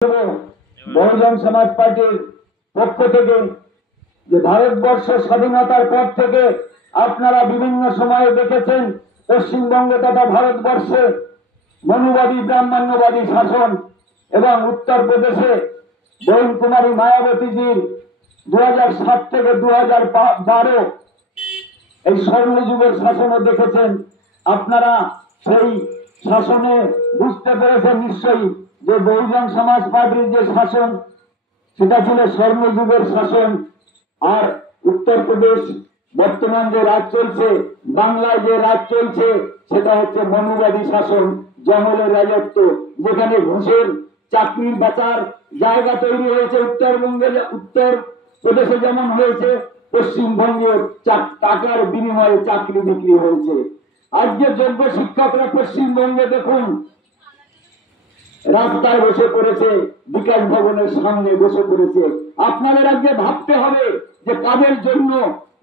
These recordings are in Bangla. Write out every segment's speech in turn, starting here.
বহুজন সমাজ পার্টির পক্ষ থেকে যে ভারতবর্ষ স্বাধীনতার পর থেকে আপনারা বিভিন্ন সময়ে দেখেছেন পশ্চিমবঙ্গ তথা ভারতবর্ষে মনুবাদী ব্রাহ্মণ্যবাদী শাসন এবং উত্তরপ্রদেশে বরুণ কুমারী মায়াবতীজির 2007 থেকে 2012 এই স্বর্ণযুগের শাসনও দেখেছেন। আপনারা সেই শাসনে বুঝতে পেরেছেন নিশ্চয়ই যে বহুজন সমাজ পার্টির যে শাসন সেটা ছিল স্বর্ণযুগের শাসন, আর উত্তরপ্রদেশ বর্তমান যে রাজ চলছে, বাংলায় যে রাজ চলছে সেটা হচ্ছে মনুবাদী শাসন, জঙ্গলের রাজত্ব, যেখানে ঘুষের চাকরির বাঁচার জায়গা তৈরি হয়েছে। উত্তর প্রদেশে যেমন হয়েছে, পশ্চিমবঙ্গে টাকার বিনিময়ে চাকরি বিক্রি হয়েছে। আজকে যোগ্য শিক্ষকরা পশ্চিমবঙ্গে দেখুন রাস্তায় বসে পড়েছে, বিকাশ ভবনের সামনে বসে পড়েছে। আপনাদের আজকে ভাবতে হবে যে কাদের জন্য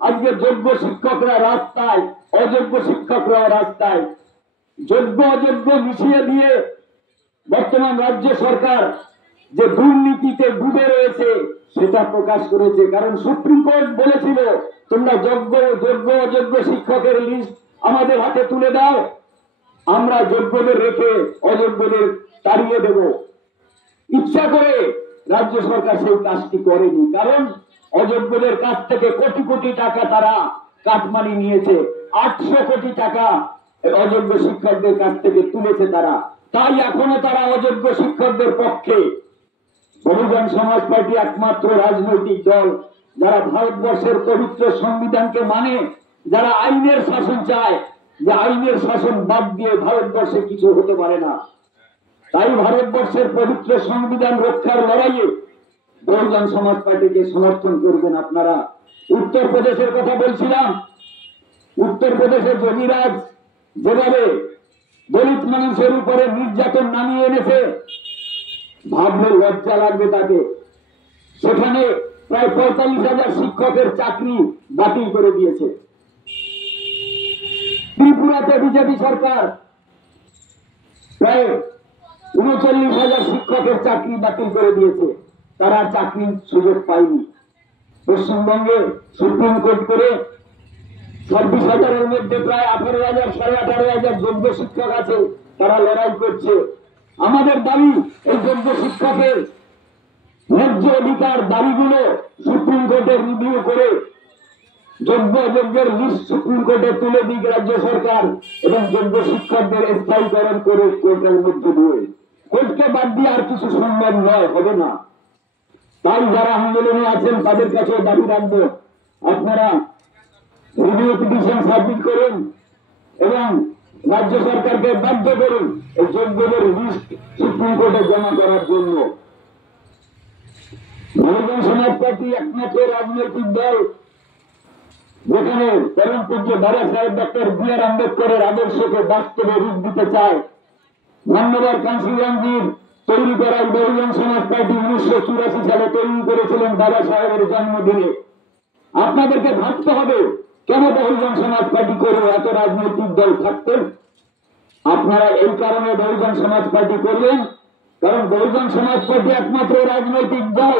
আজকে যোগ্য শিক্ষকরা রাস্তায়, অযোগ্য শিক্ষকরা রাস্তায়। যোগ্য অযোগ্য মিশিয়ে দিয়ে বর্তমান রাজ্য সরকার যে দুর্নীতিতে ডুবে রয়েছে সেটা প্রকাশ করেছে। কারণ সুপ্রিম কোর্ট বলেছিল তোমরা যোগ্য অযোগ্য শিক্ষকের লিস্ট আমাদের হাতে তুলে দাও, আমরা যোগ্যদের রেখে অযোগ্যদের তাড়িয়ে দেব। ইচ্ছা করে রাজ্য সরকার সেই কাজটি করেনি, কারণ অযোগ্যদের কাছ থেকে কোটি কোটি টাকা তারা কাটমানি নিয়েছে। 800 কোটি টাকা অযোগ্য শিক্ষকদের কাছ থেকে তুলেছে তারা। তাই এখনো তারা অযোগ্য শিক্ষকদের পক্ষে। বহুজন সমাজ পার্টি একমাত্র রাজনৈতিক দল যারা ভারতবর্ষের পবিত্র সংবিধানকে মানে, যারা আইনের শাসন চায়, যে আইনের শাসন বাদ দিয়ে ভারতবর্ষে কিছু হতে পারে না। তাই ভারতবর্ষের পবিত্র সংবিধান রক্ষার লড়াইয়ে বহুজন সমাজ পার্টিকে সমর্থন করবেন আপনারা। উত্তরপ্রদেশের কথা বলছিলাম, উত্তরপ্রদেশে যোগীরাজ যেভাবে দলিত মানুষের উপরে নির্যাতন নামিয়ে এনেছে, ভাবলে লজ্জা লাগবে তাকে। সেখানে প্রায় 45,000 শিক্ষকের চাকরি বাতিল করে দিয়েছে। ত্রিপুরাতে বিজেপি সরকার প্রায় 39,000 শিক্ষকের চাকরি বাতিল করে দিয়েছে, তারা চাকরির সুযোগ পায়নি। পশ্চিমবঙ্গে সুপ্রিম কোর্ট করে 26,000-এর মধ্যে প্রায় 18,000 18,500 যোগ্য শিক্ষক আছে, তারা লড়াই করছে। আমাদের দাবি এই যোগ্য শিক্ষকের ন্যায্য অধিকার দাবিগুলো সুপ্রিম কোর্টে রিভিউ করে যোগ্য অযোগ্যের লিস্ট সুপ্রিম কোর্টে তুলে দিক রাজ্য সরকার, এবং যোগ্য শিক্ষকদের স্থায়ীকরণ করে কোর্টের মধ্যে দিয়ে। কোর্টকে বাদ দিয়ে আর কিছু সম্ভব নয়, হবে না। তাই যারা আন্দোলনে আছেন তাদের কাছে দাবি রাখবো, আপনারা রিভিউ পিটিশন সাবমিট করুন এবং রাজ্য সরকারকে বাধ্য করুন এই যোগ্যদের লিস্ট সুপ্রিম কোর্টে জমা করার জন্য। বহুজন সমাজ পার্টি একমাত্র রাজনৈতিক দল যেখানে পরম পূজ্য দাদা সাহেব ডক্টর বি.আর. আম্বেদকরের আদর্শকে বাস্তবে রূপ দিতে চায়। মান্যবর কাঞ্চীগঞ্জের তৈরি করা বহুজন সমাজ পার্টি 1984 সালে তৈরি করেছিলেন দাদা সাহেবের জন্মদিনে। আপনাদেরকে ভাবতে হবে কেন বহুজন সমাজ পার্টি করবে, এত রাজনৈতিক দল থাকতে। আপনারা এই কারণে বহুজন সমাজ পার্টি করবেন, কারণ বহুজন সমাজ পার্টি একমাত্র রাজনৈতিক দল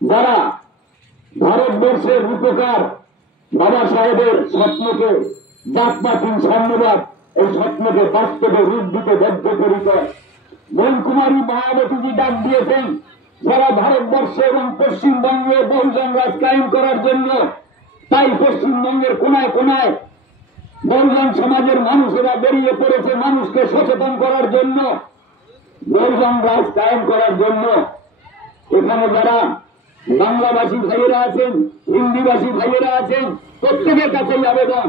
যারা ভারতবর্ষের রূপকার বাবা সাহেবের স্বপ্নকে, জাতপাতহীন সাম্যবাদ, এই স্বপ্নকে বাস্তবে রূপ দিতে বদ্ধপরিকর। বরুণ কুমারী মায়াবতীজি ডাক দিয়েছেন সারা ভারতবর্ষে এবং পশ্চিমবঙ্গে বহুজন রাজ কায়েম করার জন্য। তাই পশ্চিমবঙ্গের কোনায় কোনায় বহুজন সমাজের মানুষেরা বেরিয়ে পড়েছে মানুষকে সচেতন করার জন্য, বহুজন রাজ কায়েম করার জন্য। এখানে যারা বাংলাভাষী ভাইয়েরা আছেন, হিন্দিভাষী ভাইয়েরা আছেন, প্রত্যেকের কাছেই আবেদন,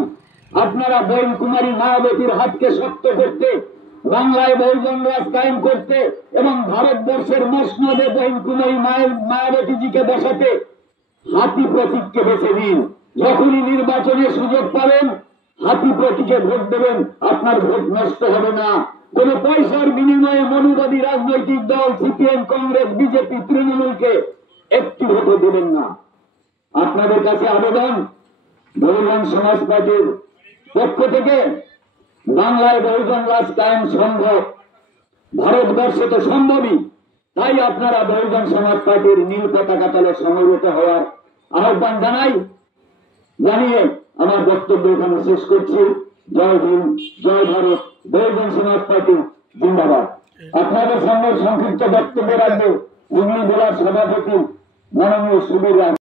আপনারা বরুণ কুমারী মায়াবতীর হাতকে শক্ত করতে, বাংলায় বহুজন রাজ কায়েম করতে এবং ভারতবর্ষের মসনদে বরুণ কুমারী মায়াবতীজিকে বসাতে হাতি প্রতীককে বেছে দিন। যখনই নির্বাচনে সুযোগ পাবেন হাতি প্রতীকে ভোট দেবেন, আপনার ভোট নষ্ট হবে না। কোন পয়সার বিনিময়ে মনুবাদী রাজনৈতিক দল সিপিএম, কংগ্রেস, বিজেপি, তৃণমূলকে একটি ভোটও দেবেন না। আপনাদের কাছে আবেদন, বহুজন সমাজ পার্টির পক্ষ থেকে বাংলায় বহুজন রাজ কায়েম সম্ভব, ভারতবর্ষে তো সম্ভবই। তাই আপনারা বহুজন সমাজ পার্টির নীল পতাকা তলে সমবেত হওয়ার আহ্বান জানিয়ে আমার বক্তব্য এখানে শেষ করছি। জয় ভীম, জয় ভারত, বহুজন সমাজ পার্টি জিন্দাবাদ। আপনাদের সামনে সংক্ষিপ্ত বক্তব্য রাখবে হুগলি জেলার সভাপতি মাননীয় সুবীর রায়।